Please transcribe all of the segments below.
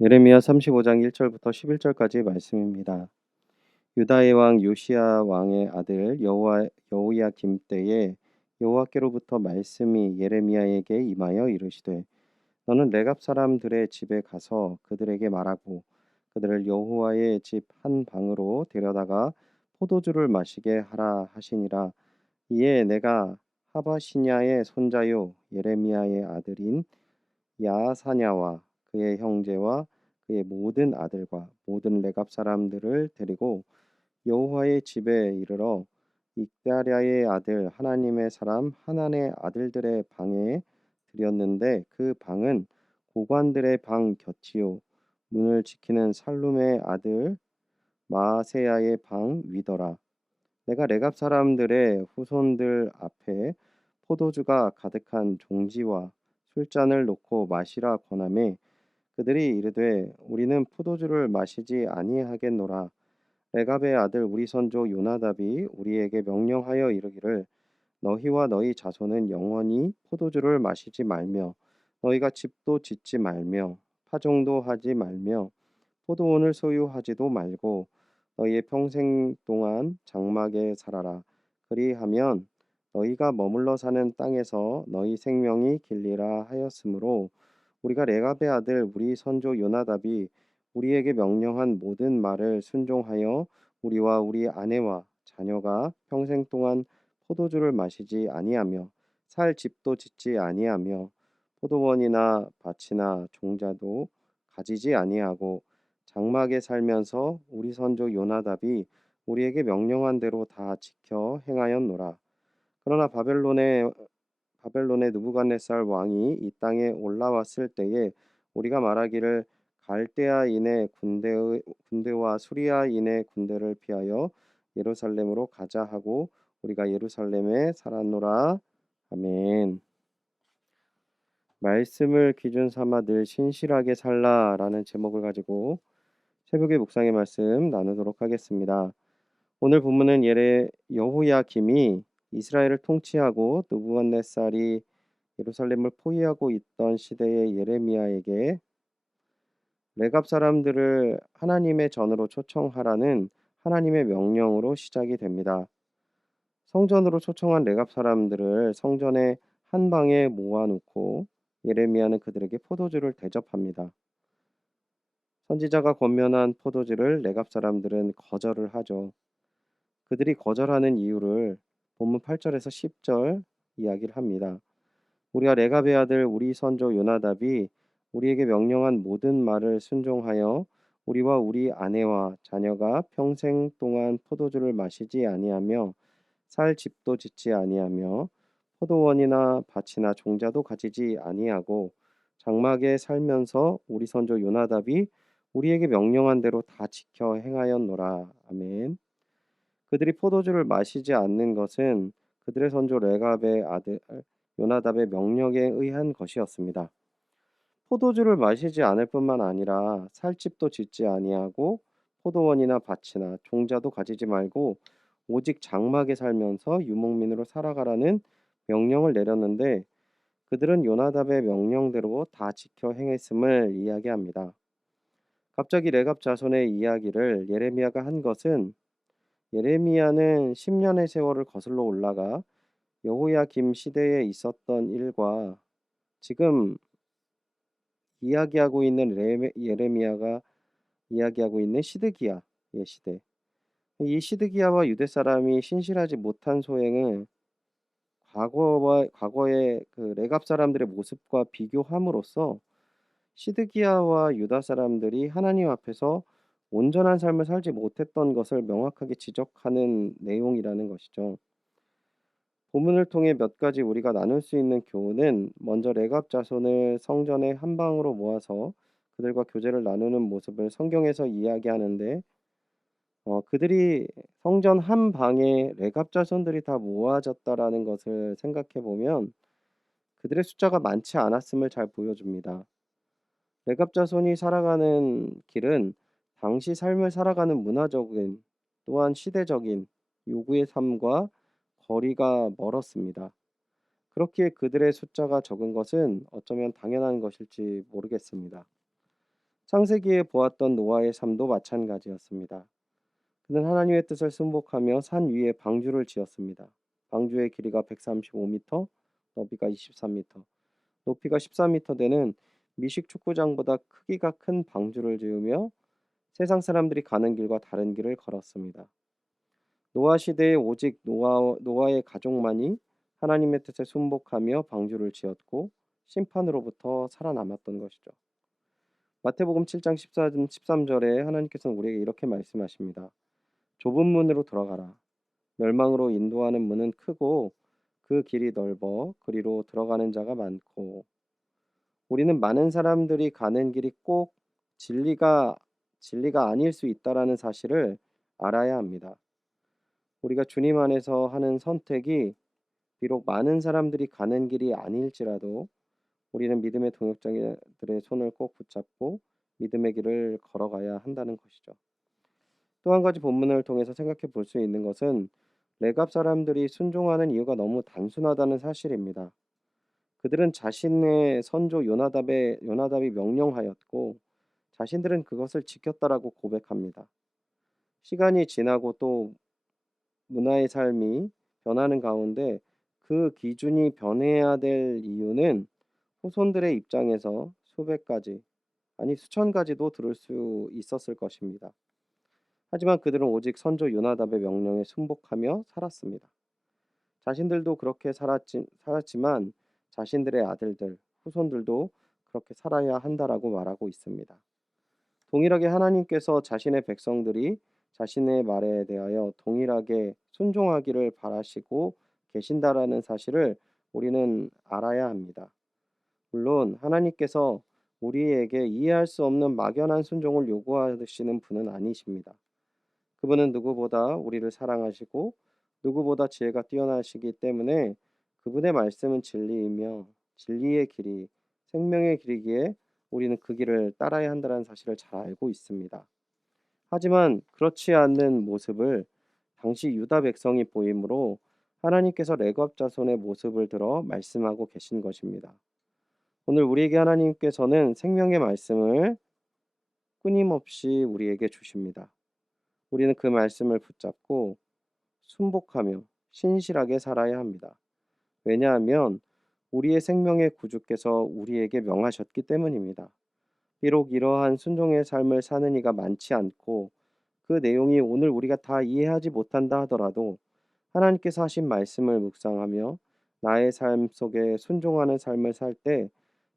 예레미야 35장 1절부터 11절까지 말씀입니다. 유다의 왕 요시야 왕의 아들 여호야김 때에 여호와께로부터 말씀이 예레미야에게 임하여 이르시되 너는 레갑 사람들의 집에 가서 그들에게 말하고 그들을 여호와의 집 한 방으로 데려다가 포도주를 마시게 하라 하시니라. 이에 내가 하바시냐의 손자요 예레미야의 아들인 야사냐와 그의 형제와 그의 모든 아들과 모든 레갑 사람들을 데리고 여호와의 집에 이르러 이가랴의 아들 하나님의 사람 하난의 아들들의 방에 들였는데 그 방은 고관들의 방 곁이요 문을 지키는 살룸의 아들 마세야의 방 위더라. 내가 레갑 사람들의 후손들 앞에 포도주가 가득한 종지와 술잔을 놓고 마시라 권하매 그들이 이르되 우리는 포도주를 마시지 아니하겠노라. 레갑의 아들 우리 선조 요나답이 우리에게 명령하여 이르기를 너희와 너희 자손은 영원히 포도주를 마시지 말며 너희가 집도 짓지 말며 파종도 하지 말며 포도원을 소유하지도 말고 너희의 평생 동안 장막에 살아라. 그리하면 너희가 머물러 사는 땅에서 너희 생명이 길리라 하였으므로 우리가 레갑의 아들 우리 선조 요나답이 우리에게 명령한 모든 말을 순종하여 우리와 우리 아내와 자녀가 평생 동안 포도주를 마시지 아니하며 살 집도 짓지 아니하며 포도원이나 밭이나 종자도 가지지 아니하고 장막에 살면서 우리 선조 요나답이 우리에게 명령한 대로 다 지켜 행하였노라. 그러나 바벨론의 느부갓네살 왕이 이 땅에 올라왔을 때에 우리가 말하기를 갈대아인의 군대와 수리아인의 군대를 피하여 예루살렘으로 가자 하고 우리가 예루살렘에 살았노라. 아멘. 말씀을 기준 삼아 늘 신실하게 살라라는 제목을 가지고 새벽의 묵상의 말씀 나누도록 하겠습니다. 오늘 본문은 여호야김이 이스라엘을 통치하고 느부갓네살이 예루살렘을 포위하고 있던 시대의 예레미야에게 레갑 사람들을 하나님의 전으로 초청하라는 하나님의 명령으로 시작이 됩니다. 성전으로 초청한 레갑 사람들을 성전의 한 방에 모아놓고 예레미야는 그들에게 포도주를 대접합니다. 선지자가 권면한 포도주를 레갑 사람들은 거절을 하죠. 그들이 거절하는 이유를 본문 8절에서 10절 이야기를 합니다. 우리가 레갑의 아들 우리 선조 요나답이 우리에게 명령한 모든 말을 순종하여 우리와 우리 아내와 자녀가 평생 동안 포도주를 마시지 아니하며 살 집도 짓지 아니하며 포도원이나 밭이나 종자도 가지지 아니하고 장막에 살면서 우리 선조 요나답이 우리에게 명령한 대로 다 지켜 행하였노라. 아멘. 그들이 포도주를 마시지 않는 것은 그들의 선조 레갑의 아들 요나답의 명령에 의한 것이었습니다. 포도주를 마시지 않을 뿐만 아니라 살집도 짓지 아니하고 포도원이나 밭이나 종자도 가지지 말고 오직 장막에 살면서 유목민으로 살아가라는 명령을 내렸는데 그들은 요나답의 명령대로 다 지켜 행했음을 이야기합니다. 갑자기 레갑 자손의 이야기를 예레미야가 한 것은 예레미야는 10년의 세월을 거슬러 올라가 여호야김 시대에 있었던 일과 지금 이야기하고 있는 예레미야가 이야기하고 있는 시드기야의 시대. 이 시드기야와 유대 사람이 신실하지 못한 소행을 과거의 그 레갑 사람들의 모습과 비교함으로써 시드기야와 유다 사람들이 하나님 앞에서 온전한 삶을 살지 못했던 것을 명확하게 지적하는 내용이라는 것이죠. 본문을 통해 몇 가지 우리가 나눌 수 있는 교훈은 먼저 레갑 자손을 성전의 한 방으로 모아서 그들과 교제를 나누는 모습을 성경에서 이야기하는데 그들이 성전 한 방에 레갑 자손들이 다 모아졌다라는 것을 생각해 보면 그들의 숫자가 많지 않았음을 잘 보여줍니다. 레갑 자손이 살아가는 길은 당시 삶을 살아가는 문화적인 또한 시대적인 요구의 삶과 거리가 멀었습니다. 그렇기에 그들의 숫자가 적은 것은 어쩌면 당연한 것일지 모르겠습니다. 창세기에 보았던 노아의 삶도 마찬가지였습니다. 그는 하나님의 뜻을 순복하며 산 위에 방주를 지었습니다. 방주의 길이가 135m, 너비가 23m, 높이가 14m 되는 미식 축구장보다 크기가 큰 방주를 지으며 세상 사람들이 가는 길과 다른 길을 걸었습니다. 노아 시대에 오직 노아의 가족만이 하나님의 뜻에 순복하며 방주를 지었고 심판으로부터 살아남았던 것이죠. 마태복음 7장 13절에 하나님께서는 우리에게 이렇게 말씀하십니다. 좁은 문으로 들어가라. 멸망으로 인도하는 문은 크고 그 길이 넓어 그리로 들어가는 자가 많고. 우리는 많은 사람들이 가는 길이 꼭 진리가 아닐 수 있다라는 사실을 알아야 합니다. 우리가 주님 안에서 하는 선택이 비록 많은 사람들이 가는 길이 아닐지라도 우리는 믿음의 동역자들의 손을 꼭 붙잡고 믿음의 길을 걸어가야 한다는 것이죠. 또 한 가지 본문을 통해서 생각해 볼 수 있는 것은 레갑 사람들이 순종하는 이유가 너무 단순하다는 사실입니다. 그들은 자신의 선조 요나답이 명령하였고 자신들은 그것을 지켰다라고 고백합니다. 시간이 지나고 또 문화의 삶이 변하는 가운데 그 기준이 변해야 될 이유는 후손들의 입장에서 수백 가지, 아니 수천 가지도 들을 수 있었을 것입니다. 하지만 그들은 오직 선조 요나답의 명령에 순복하며 살았습니다. 자신들도 그렇게 살았지만 자신들의 아들들, 후손들도 그렇게 살아야 한다라고 말하고 있습니다. 동일하게 하나님께서 자신의 백성들이 자신의 말에 대하여 동일하게 순종하기를 바라시고 계신다라는 사실을 우리는 알아야 합니다. 물론 하나님께서 우리에게 이해할 수 없는 막연한 순종을 요구하시는 분은 아니십니다. 그분은 누구보다 우리를 사랑하시고 누구보다 지혜가 뛰어나시기 때문에 그분의 말씀은 진리이며 진리의 길이 생명의 길이기에 우리는 그 길을 따라야 한다는 사실을 잘 알고 있습니다. 하지만 그렇지 않는 모습을 당시 유다 백성이 보이므로 하나님께서 레갑 자손의 모습을 들어 말씀하고 계신 것입니다. 오늘 우리에게 하나님께서는 생명의 말씀을 끊임없이 우리에게 주십니다. 우리는 그 말씀을 붙잡고 순복하며 신실하게 살아야 합니다. 왜냐하면 우리의 생명의 구주께서 우리에게 명하셨기 때문입니다. 비록 이러한 순종의 삶을 사는 이가 많지 않고 그 내용이 오늘 우리가 다 이해하지 못한다 하더라도 하나님께서 하신 말씀을 묵상하며 나의 삶 속에 순종하는 삶을 살 때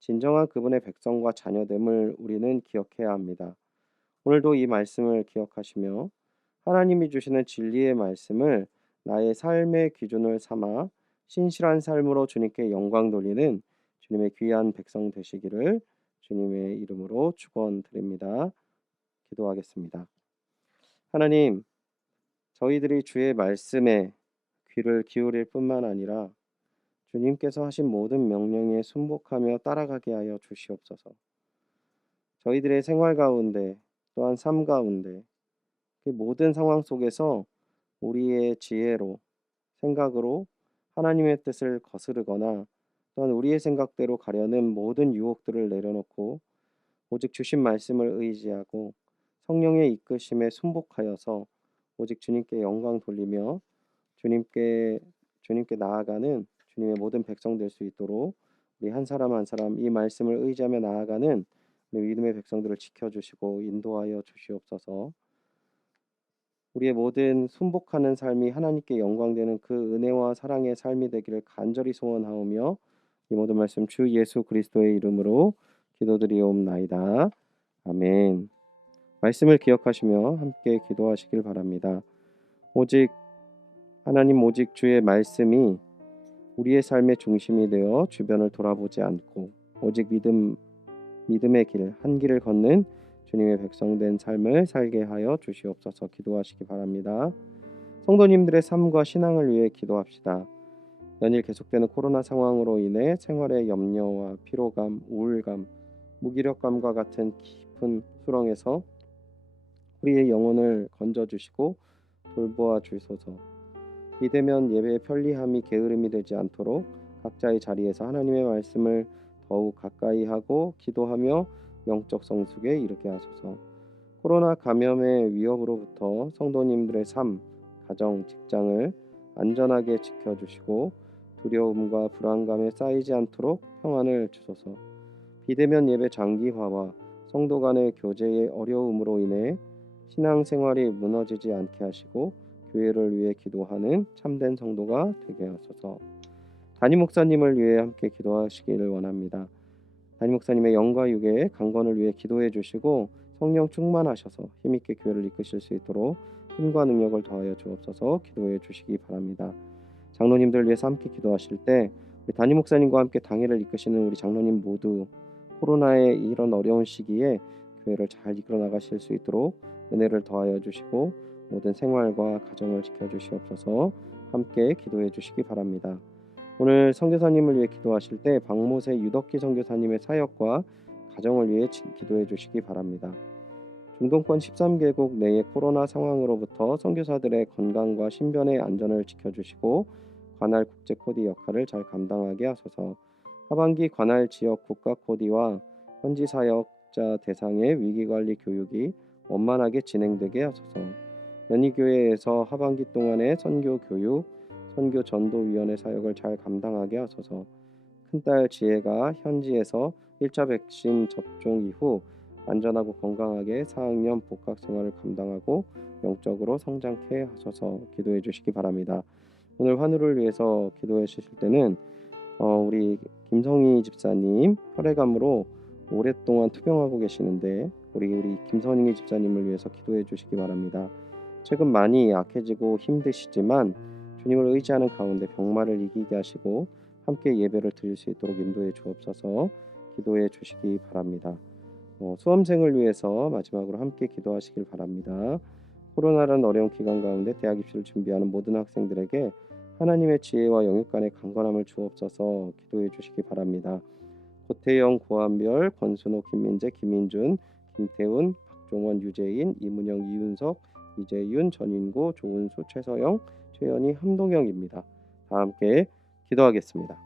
진정한 그분의 백성과 자녀됨을 우리는 기억해야 합니다. 오늘도 이 말씀을 기억하시며 하나님이 주시는 진리의 말씀을 나의 삶의 기준을 삼아 신실한 삶으로 주님께 영광 돌리는 주님의 귀한 백성 되시기를 주님의 이름으로 축원드립니다. 기도하겠습니다. 하나님, 저희들이 주의 말씀에 귀를 기울일 뿐만 아니라 주님께서 하신 모든 명령에 순복하며 따라가게 하여 주시옵소서. 저희들의 생활 가운데 또한 삶 가운데 그 모든 상황 속에서 우리의 지혜로 생각으로 하나님의 뜻을 거스르거나 또한 우리의 생각대로 가려는 모든 유혹들을 내려놓고 오직 주신 말씀을 의지하고 성령의 이끄심에 순복하여서 오직 주님께 영광 돌리며 주님께 나아가는 주님의 모든 백성 될 수 있도록 우리 한 사람 한 사람 이 말씀을 의지하며 나아가는 우리 믿음의 백성들을 지켜주시고 인도하여 주시옵소서. 우리의 모든 순복하는 삶이 하나님께 영광되는 그 은혜와 사랑의 삶이 되기를 간절히 소원하오며 이 모든 말씀 주 예수 그리스도의 이름으로 기도드리옵나이다. 아멘. 말씀을 기억하시며 함께 기도하시길 바랍니다. 오직 주의 말씀이 우리의 삶의 중심이 되어 주변을 돌아보지 않고 오직 믿음의 길, 한 길을 걷는 주님의 백성된 삶을 살게 하여 주시옵소서. 기도하시기 바랍니다. 성도님들의 삶과 신앙을 위해 기도합시다. 연일 계속되는 코로나 상황으로 인해 생활의 염려와 피로감, 우울감, 무기력감과 같은 깊은 수렁에서 우리의 영혼을 건져주시고 돌보아 주소서. 이되면 예배의 편리함이 게으름이 되지 않도록 각자의 자리에서 하나님의 말씀을 더욱 가까이 하고 기도하며 영적 성숙에 이르게 하소서. 코로나 감염의 위협으로부터 성도님들의 삶, 가정, 직장을 안전하게 지켜주시고 두려움과 불안감에 쌓이지 않도록 평안을 주소서. 비대면 예배 장기화와 성도 간의 교제의 어려움으로 인해 신앙생활이 무너지지 않게 하시고 교회를 위해 기도하는 참된 성도가 되게 하소서. 담임 목사님을 위해 함께 기도하시기를 원합니다. 담임 목사님의 영과 육의 강건을 위해 기도해 주시고 성령 충만하셔서 힘있게 교회를 이끄실 수 있도록 힘과 능력을 더하여 주옵소서. 기도해 주시기 바랍니다. 장로님들 위해서 함께 기도하실 때 우리 담임 목사님과 함께 당회를 이끄시는 우리 장로님 모두 코로나의 이런 어려운 시기에 교회를 잘 이끌어 나가실 수 있도록 은혜를 더하여 주시고 모든 생활과 가정을 지켜주시옵소서. 함께 기도해 주시기 바랍니다. 오늘 선교사님을 위해 기도하실 때 박모세 유덕기 선교사님의 사역과 가정을 위해 기도해 주시기 바랍니다. 중동권 13개국 내의 코로나 상황으로부터 선교사들의 건강과 신변의 안전을 지켜주시고 관할 국제 코디 역할을 잘 감당하게 하소서. 하반기 관할 지역 국가 코디와 현지 사역자 대상의 위기관리 교육이 원만하게 진행되게 하소서. 연희교회에서 하반기 동안의 선교 교육, 선교 전도위원회 사역을 잘 감당하게 하소서. 큰딸 지혜가 현지에서 1차 백신 접종 이후 안전하고 건강하게 4학년 복학 생활을 감당하고 영적으로 성장케 하소서. 기도해 주시기 바랍니다. 오늘 환우를 위해서 기도해 주실 때는 우리 김성희 집사님 혈액암으로 오랫동안 투병하고 계시는데 우리 김선희 집사님을 위해서 기도해 주시기 바랍니다. 최근 많이 약해지고 힘드시지만 주님을 의지하는 가운데 병마를 이기게 하시고 함께 예배를 드릴 수 있도록 인도해 주옵소서. 기도해 주시기 바랍니다. 수험생을 위해서 마지막으로 함께 기도하시길 바랍니다. 코로나라는 어려운 기간 가운데 대학 입시를 준비하는 모든 학생들에게 하나님의 지혜와 영육 간의 강건함을 주옵소서. 기도해 주시기 바랍니다. 고태영, 고한별, 권순호, 김민재, 김인준, 김태훈, 박종원, 유재인, 이문영, 이윤석, 이재윤, 전인고, 조은수, 최서영, 최연희, 함동영입니다. 다 함께 기도하겠습니다.